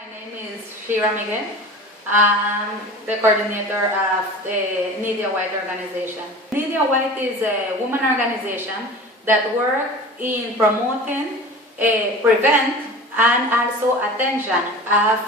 My name is Shira. I'm the coordinator of the Nidia White organization. Nidia White is a women organization that works in promoting, prevent, and also attention of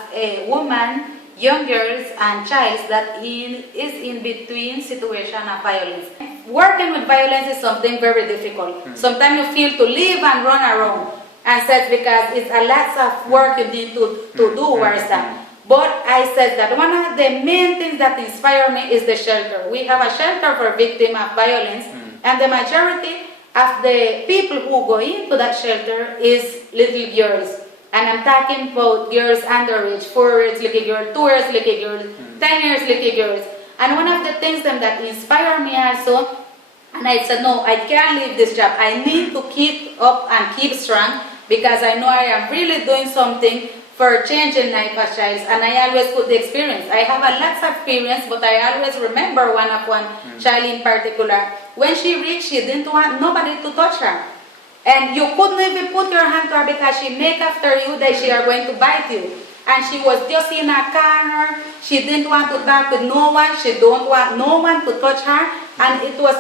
women, young girls, and children that is in between situation of violence. Working with violence is something very difficult. Sometimes you feel to live and run around. And says because it's a lot of work you need to do yourself. But I said that one of the main things that inspire me is the shelter. We have a shelter for victims of violence, and the majority of the people who go into that shelter is little girls. And I'm talking about girls underage, 4 years little girls, 2 years little girls, 10 years little girls. And one of the things that inspire me also, and I said, no, I can't leave this job. I need to keep up and keep strong, because I know I am really doing something for changing life of child, and I always put the experience. I have a lot of experience, but I always remember one child in particular. When she reached, she didn't want nobody to touch her. And you couldn't even put your hand to her because she make after you that she are going to bite you. And she was just in a corner. She didn't want to talk with no one. She don't want no one to touch her. And it was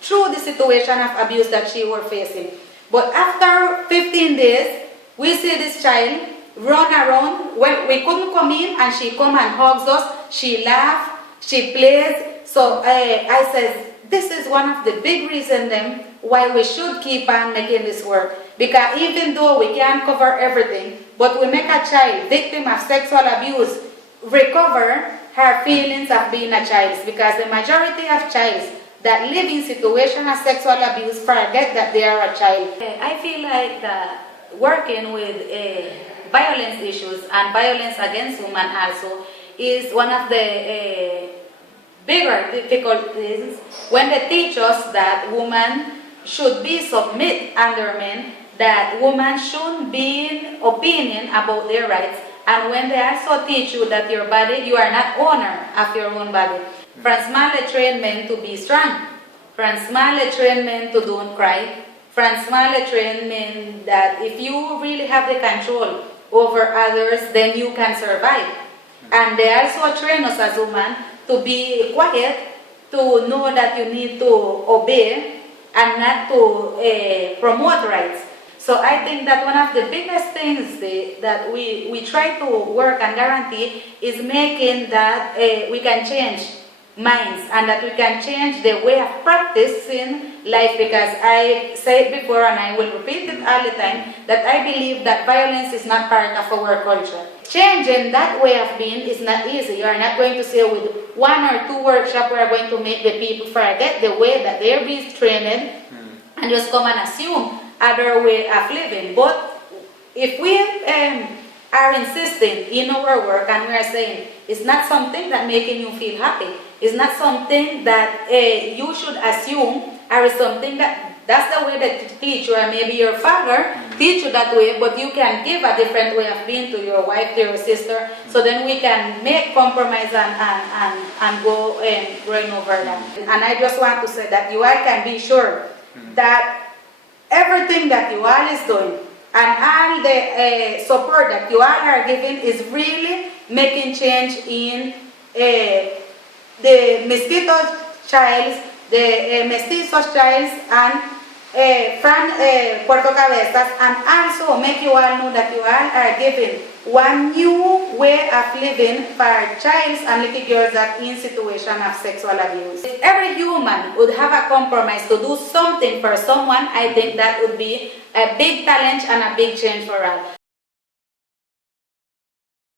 through the situation of abuse that she was facing. But after 15 days, we see this child run around. Well, we couldn't come in, and she come and hugs us. She laughs, she plays. So I said, this is one of the big reasons then why we should keep on making this work. Because even though we can't cover everything, but we make a child victim of sexual abuse recover her feelings of being a child. Because the majority of childs that live in situations of sexual abuse forget that they are a child. I feel like working with violence issues and violence against women also is one of the bigger difficulties when they teach us that women should be submit under men, that women shouldn't be in opinion about their rights, and when they also teach you that your body, you are not owner of your own body. From small they train men to be strong. From small they train men to don't cry. From small they train men that if you really have the control over others, then you can survive. And they also train us as women to be quiet, to know that you need to obey and not to promote rights. So I think that one of the biggest things that we try to work and guarantee is making that we can change minds, and that we can change the way of practicing life, because I said before and I will repeat it all the time that I believe that violence is not part of our culture. Changing that way of being is not easy. You are not going to say with 1 or 2 workshops we are going to make the people forget the way that they're being trained and just come and assume other way of living. But if we are insisting in our work and we are saying it's not something that making you feel happy, it's not something that you should assume, or is something that's the way that you teach you, or maybe your father teach you that way, but you can give a different way of being to your wife, to your sister, so then we can make compromise and go and run over that. And I just want to say that you all can be sure that everything that you all is doing and all the support that you all are giving is really making change in the mestizo childs, the mestizos childs, and from Puerto Cabezas, and also make you all know that you all are giving one new way of living for childs and little girls that in situation of sexual abuse. If every human would have a compromise to do something for someone, I think that would be a big challenge and a big change for us.